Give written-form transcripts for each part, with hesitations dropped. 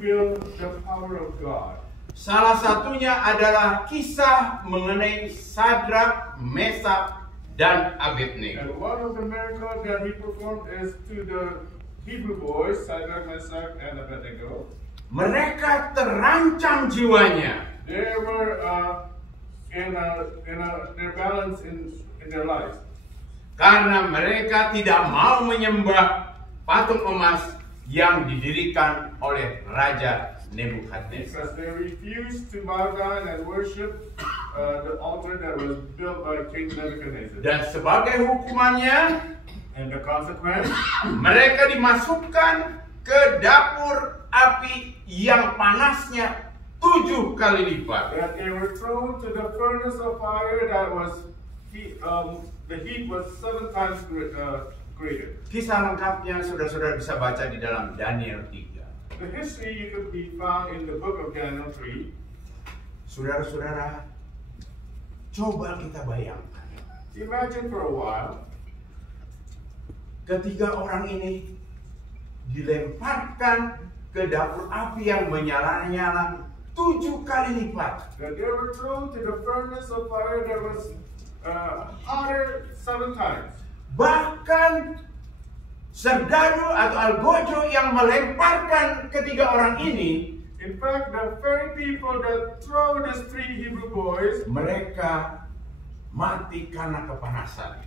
feel the power of God. Salah satunya adalah kisah mengenai Sadrak, Mesak, dan Abednego. And one of the miracles that he performed is to the Hebrew boys, Shadrach, Meshach, and Abednego. Mereka terancam jiwanya. They were their balance in their lives. Karena mereka tidak mau menyembah patung emas yang didirikan oleh Raja Nebukadnezar. Because they refused to bow down and worship the altar that was built by King Nebuchadnezzar. Dan sebagai hukumannya, And the consequence, mereka dimasukkan ke dapur api yang panasnya 7 kali lipat. that they were thrown to the furnace of fire that was the heat was 7 times greater. Kisah lengkapnya saudara-saudara bisa baca di dalam Daniel 3. The history you could be found in the book of Daniel 3. Saudara-saudara, coba kita bayangkan. Imagine for a while, Ketiga orang ini dilemparkan ke dapur api yang menyala-nyala 7 kali lipat. that they were thrown to the furnace of fire that was hotter 7 times. Bahkan serdadu atau algojo yang melemparkan ketiga orang ini, In fact, the very people that throw these 3 Hebrew boys, mereka mati karena kepanasan.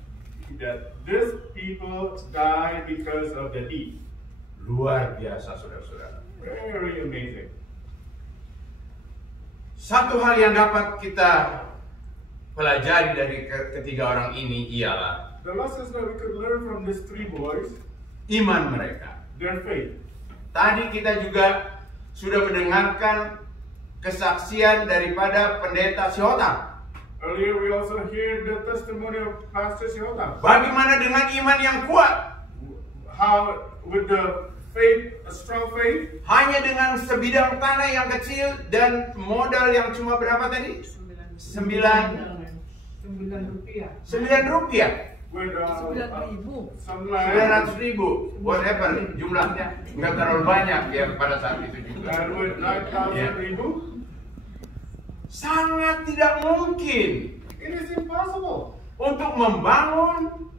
that these people die because of the heat. Luar biasa saudara-saudara. Very amazing. Satu hal yang dapat kita pelajari dari ketiga orang ini ialah The lessons that we could learn from these 3 boys, iman mereka. their faith. Tadi kita juga sudah mendengarkan kesaksian daripada pendeta Syota. Earlier we also heard the testimony of Pastor Shiotam. Bagaimana dengan iman yang kuat? How with the faith, a strong faith, Hanya dengan sebidang tanah yang kecil dan modal yang cuma berapa tadi? 9 rupiah. with 9.000. some land, 900.000, whatever jumlahnya, nggak terlalu banyak ya pada saat itu juga. and with 9,000 people. Sangat tidak mungkin It is impossible untuk membangun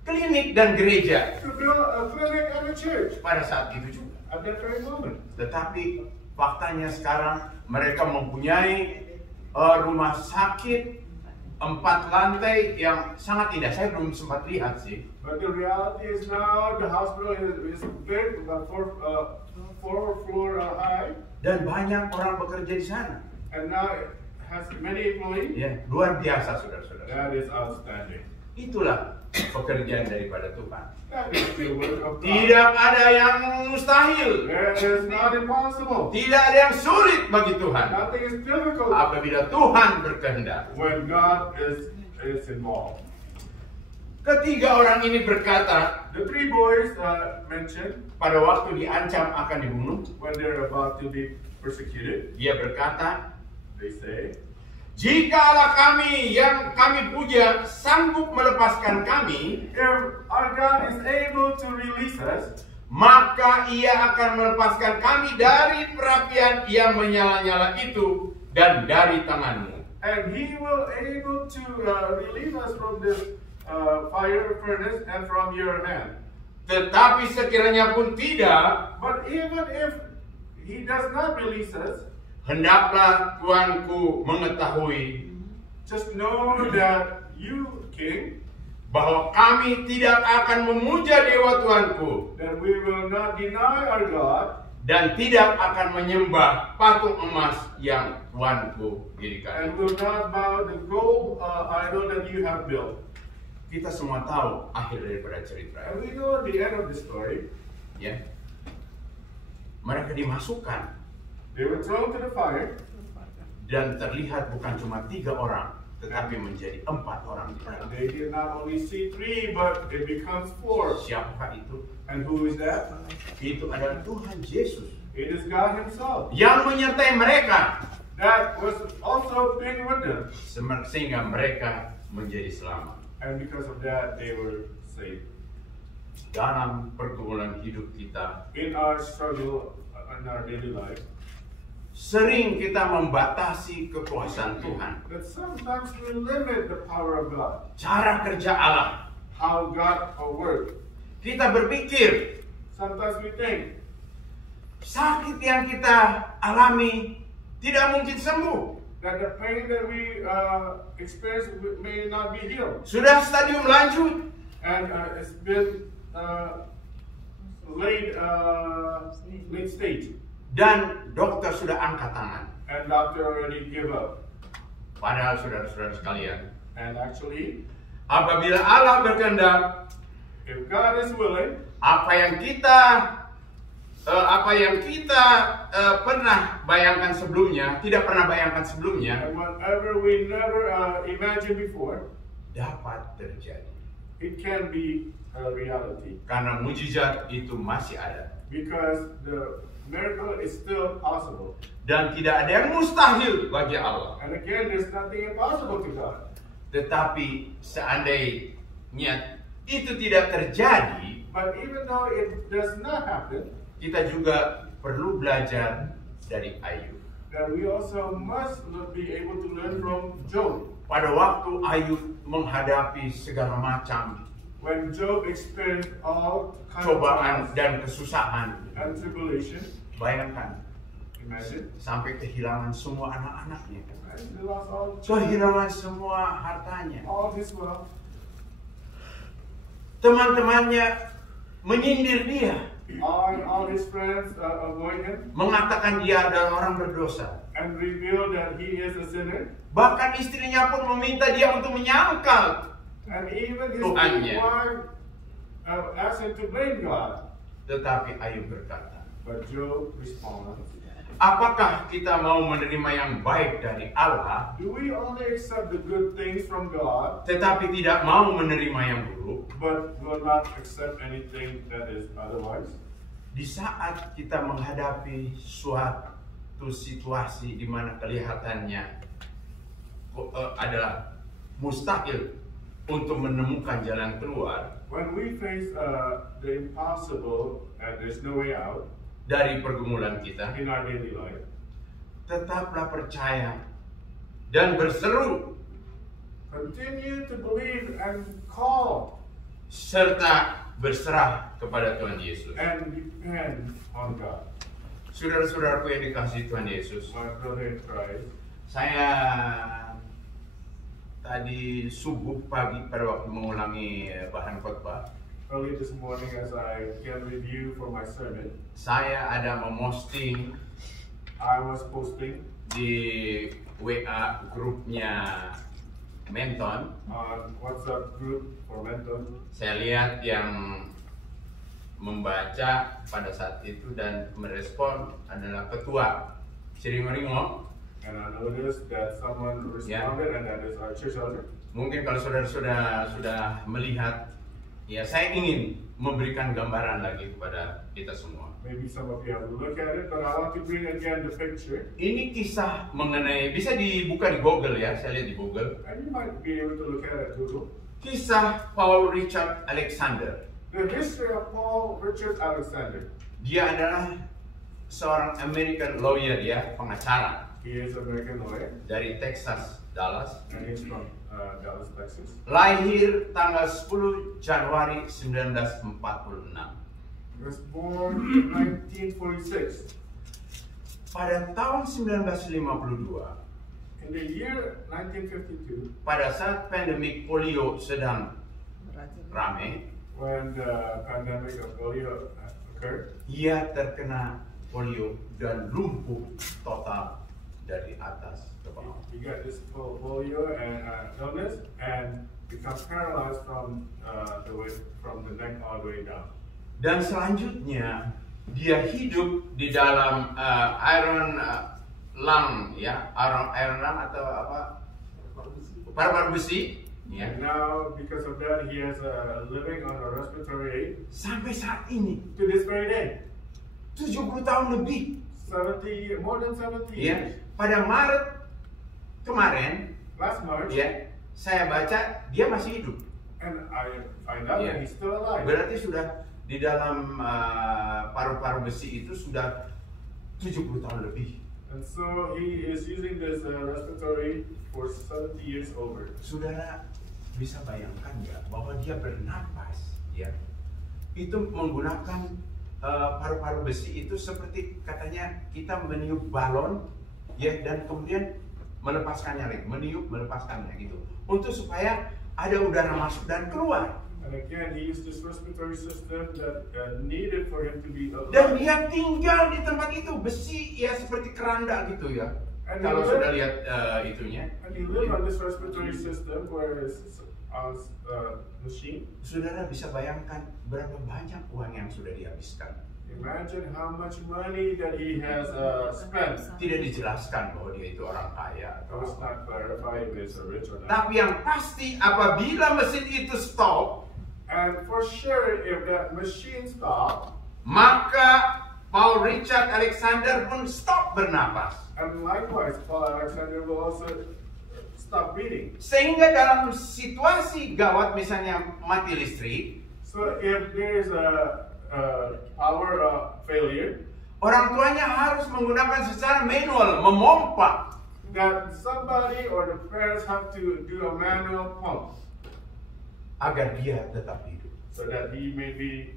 klinik dan gereja to build a clinic and a church pada saat itu juga. at that very moment. Tetapi faktanya sekarang mereka mempunyai rumah sakit 4 lantai yang sangat indah. Saya belum sempat lihat sih. But the reality is now the hospital is big, about 4 floor high, Dan banyak orang bekerja di sana. and now it has many employees. Ya, luar biasa saudara-saudara. That is outstanding. Itulah pekerjaan daripada Tuhan. That is the work of God. Tidak ada yang mustahil. That is not impossible. Tidak ada yang sulit bagi Tuhan. Nothing is difficult Apabila Tuhan berkehendak. when God is involved. Ketiga orang ini berkata, The 3 boys mentioned pada waktu diancam akan dibunuh, when they're about to be persecuted, dia berkata, they say, jika Allah kami yang kami puja sanggup melepaskan kami, if our God is able to release us, maka ia akan melepaskan kami dari perapian yang menyala-nyala itu dan dari tanganmu. and He will able to relieve us from this fire furnace and from your hand. Tetapi sekiranya pun tidak, But even if He does not release us, hendaklah Tuanku mengetahui just know that you, King, bahwa kami tidak akan memuja dewa Tuanku that we will not deny our God dan tidak akan menyembah patung emas yang Tuanku dirikan. and will not bow the gold idol that you have built. Kita semua tahu akhir daripada cerita And ini. we know the end of the story. Ya, mereka dimasukkan They were thrown to the fire, dan terlihat bukan cuma 3 orang, tetapi menjadi 4 orang. and they did not only see 3, but it becomes 4. Siapa itu? And who is that? Itu adalah Tuhan Yesus It is God Himself. yang menyertai mereka That was also being with them. sehingga mereka menjadi selamat. And because of that, they were saved. Dalam pergumulan hidup kita, In our struggle, in in our daily life, sering kita membatasi kekuasaan Tuhan. that sometimes we limit the power of God, Cara kerja Allah. how God works. Kita berpikir, Sometimes we think sakit yang kita alami tidak mungkin sembuh. that the pain that we experience may not be healed, Sudah stadium lanjut, and it's been late stage, dan dokter sudah angkat tangan. and doctor already give up. Padahal saudara-saudara sekalian, And actually, apabila Allah berkehendak, if God is willing, apa yang kita pernah bayangkan sebelumnya, tidak pernah bayangkan sebelumnya, and whatever we never imagined before, dapat terjadi. it can be a reality, Karena mujizat itu masih ada. because the miracle is still possible. Dan tidak ada yang mustahil bagi Allah. And again, there's nothing impossible to God. Tetapi seandainya itu tidak terjadi, But even though it does not happen, kita juga perlu belajar dari Ayub. that we also must be able to learn from Job. Pada waktu Ayub menghadapi segala macam When Job experienced all kinds of cobaan trials dan kesusahan, and tribulation, bayangkan imagine, sampai kehilangan semua anak-anaknya, and he lost all, kehilangan semua hartanya, all his wealth. teman-temannya menyindir dia, All his friends avoid him mengatakan dia adalah orang berdosa. and reveal that he is a sinner. Bahkan istrinya pun meminta dia untuk menyangkal. And even his Tuhannya. wife asked him to blame God. Tetapi Ayub berkata, But Job responds, apakah kita mau menerima yang baik dari Allah, do we only accept the good things from God, tetapi tidak mau menerima yang buruk? but will not accept anything that is otherwise? Di saat kita menghadapi suatu situasi di mana kelihatannya adalah mustahil untuk menemukan jalan keluar When we face the impossible and there's no way out dari pergumulan kita, in our daily life, tetaplah percaya dan berseru continue to believe and call serta berserah kepada Tuhan Yesus. and depend on God. Saudara-saudaraku yang dikasihi Tuhan Yesus, My brother in Christ, saya tadi subuh pagi pada waktu mengulangi bahan khotbah, early this morning as I get review for my sermon, saya ada memosting I was posting di WA grupnya Menton. on WhatsApp group for Menton. Saya lihat yang membaca pada saat itu dan merespon adalah ketua Ciringo-ringo. And I noticed that someone responded, and that is our church elder. Mungkin kalau saudara-saudara sudah melihat, ya saya ingin memberikan gambaran lagi kepada kita semua. Maybe some of you have to look at it, but I want to bring again the picture. Ini kisah mengenai, bisa dibuka di Google ya, saya lihat di Google. And you might be able to look at it, Google. Kisah Paul Richard Alexander. The history of Paul Richard Alexander. Dia adalah seorang American lawyer ya, pengacara He is an American lawyer, dari Texas, Dallas. and he's from Dallas, Texas. Lahir tanggal 10 Januari 1946. He was born in 1946. Pada tahun 1952, In the year 1952, pada saat pandemik polio sedang rame, when the pandemic of polio occurred, ia terkena polio dan lumpuh total dari atas ke bawah. he got this polio and illness and become paralyzed from the neck all the way down. Dan selanjutnya dia hidup di dalam iron lung ya, iron lung atau apa? Paru-paru besi. Ya. And now, because of that, he has living on a respiratory aid Sampai saat ini to this very day. 70 tahun lebih. 70, more than 70 Ya. years. Pada Maret kemarin, Last March, ya, saya baca dia masih hidup. and I find out Yeah. that he's still alive. Berarti sudah di dalam paru-paru besi itu sudah 70 tahun lebih. And so he is using this respiratory for 70 years over. Saudara bisa bayangkan ya bahwa dia bernapas, ya, itu menggunakan paru-paru besi itu seperti katanya kita meniup balon, ya, dan kemudian melepaskannya lagi, meniup melepaskannya gitu, untuk supaya ada udara masuk dan keluar. And again, he used this respiratory system that needed for him to be alive. Dan dia tinggal di tempat itu, besi ya seperti keranda gitu ya. And Kalau sudah lihat itunya. And he lived on this respiratory system where his machine. Saudara bisa bayangkan berapa banyak uang yang sudah dihabiskan. Imagine how much money that he has spent. Tidak dijelaskan bahwa dia itu orang kaya. It was not clarified if he's rich or not. Tapi yang pasti apabila mesin itu stop, And for sure, if that machine stopped, maka Paul Richard Alexander pun stop bernapas. and likewise, Paul Alexander will also stop breathing. Sehingga dalam situasi gawat misalnya mati listrik, So if there is a power failure, orang tuanya harus menggunakan secara manual, memompa. that somebody or the parents have to do a manual pump Agar dia tetap hidup. so that he may be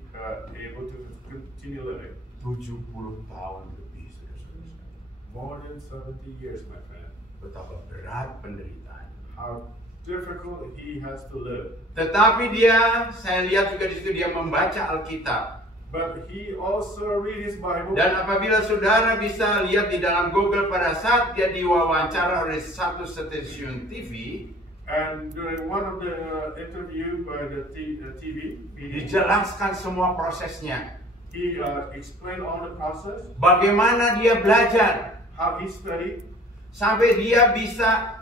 able to continue living. 70 tahun lebih, saudara-saudara. More than 70 years, my friend. Betapa berat penderitaan. How difficult he has to live. Tetapi dia, saya lihat juga di situ dia membaca Alkitab. But he also read his Bible. Dan apabila saudara bisa lihat di dalam Google pada saat dia diwawancara oleh satu stasiun TV, And during one of the interview by the TV media, dijelaskan semua prosesnya. he explained all the process, Bagaimana dia belajar how he studied, sampai dia bisa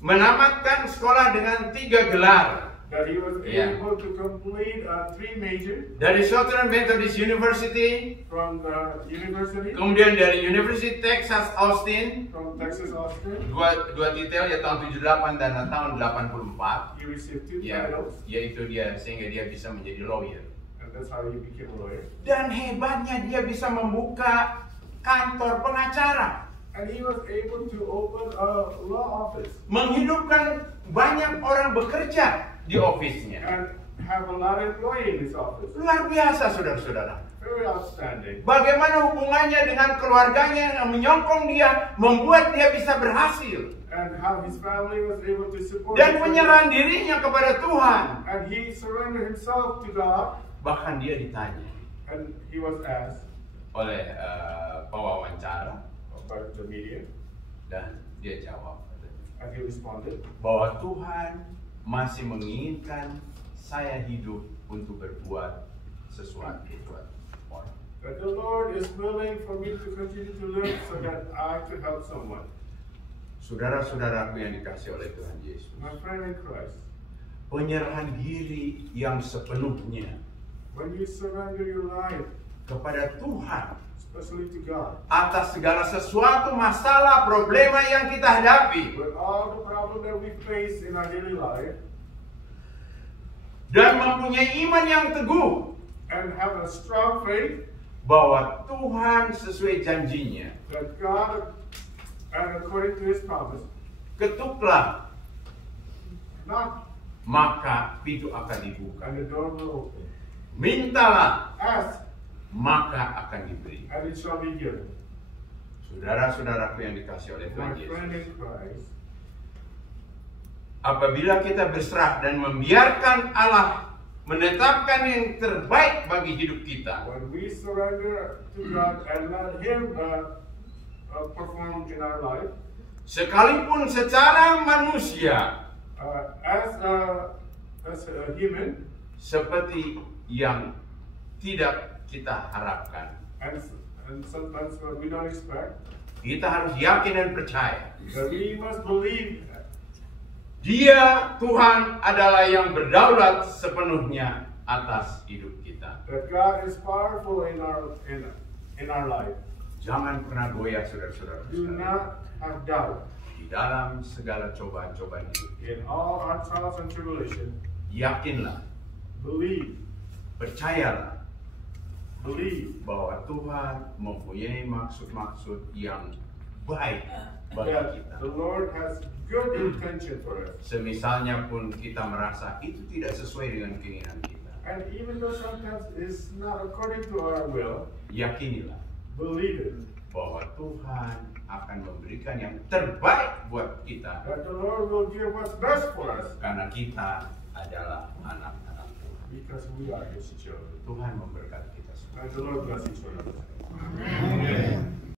menamatkan sekolah dengan 3 gelar. that he was Yeah. able to complete 3 major Dari Southern Methodist University, from the university, kemudian dari University Texas Austin, from Texas, Austin. dua titel ya tahun 78 dan tahun 84. He received 2 Ya, titles, yaitu dia sehingga dia bisa menjadi lawyer. and that's how he became a lawyer. Dan hebatnya dia bisa membuka kantor pengacara, And he was able to open a law office menghidupkan banyak orang bekerja di office-nya. and have a lot of employees in his office. Luar biasa, saudara-saudara. Very outstanding. Bagaimana hubungannya dengan keluarganya yang menyokong dia, membuat dia bisa berhasil. And how his family was able to support Dan him. penyerahan dirinya kepada Tuhan. And he surrendered himself to God. Bahkan dia ditanya And he was asked oleh pewawancara, by the media, dan dia jawab and he responded bahwa Tuhan masih menginginkan saya hidup untuk berbuat sesuatu buat orang. that the Lord is willing for me to continue to live so that I could help someone. Saudara-saudaraku yang dikasih oleh Tuhan Yesus, My friend in Christ, penyerahan diri yang sepenuhnya when you surrender your life, kepada Tuhan especially to God, atas segala sesuatu masalah problema yang kita hadapi, with all the problems that we face in our daily life, dan mempunyai iman yang teguh and have a strong faith bahwa Tuhan sesuai janjinya, that God, and according to His promise, ketuklah knock maka pintu akan dibuka, and the door will open. mintalah Ask, maka akan diberi. and it shall be given. Saudara-saudaraku yang dikasih oleh My Tuhan friend Yesus, in Christ, apabila kita berserah dan membiarkan Allah menetapkan yang terbaik bagi hidup kita, when we surrender to God and let Him perform in our life, sekalipun secara manusia as a human, seperti yang tidak kita harapkan, and sometimes what we don't expect, kita harus yakin dan percaya that we must believe Dia Tuhan adalah yang berdaulat sepenuhnya atas hidup kita. that God is powerful in our life. Jangan pernah goyah, saudara-saudara. Do not have doubt Di dalam segala cobaan-cobaan hidup, in all our trials and tribulation. yakinlah, Believe percayalah believe bahwa Tuhan mempunyai maksud-maksud yang baik bagi that kita. the Lord has good intention for us. Semisalnya pun kita merasa itu tidak sesuai dengan keinginan kita, And even though sometimes it's not according to our will, yakinilah believe it. bahwa Tuhan akan memberikan yang terbaik buat kita, That the Lord will give what's best for us karena kita adalah anak-anak Tuhan. because we are His children. Tuhan memberkati kita semua. And the Lord bless each one of us. Amen.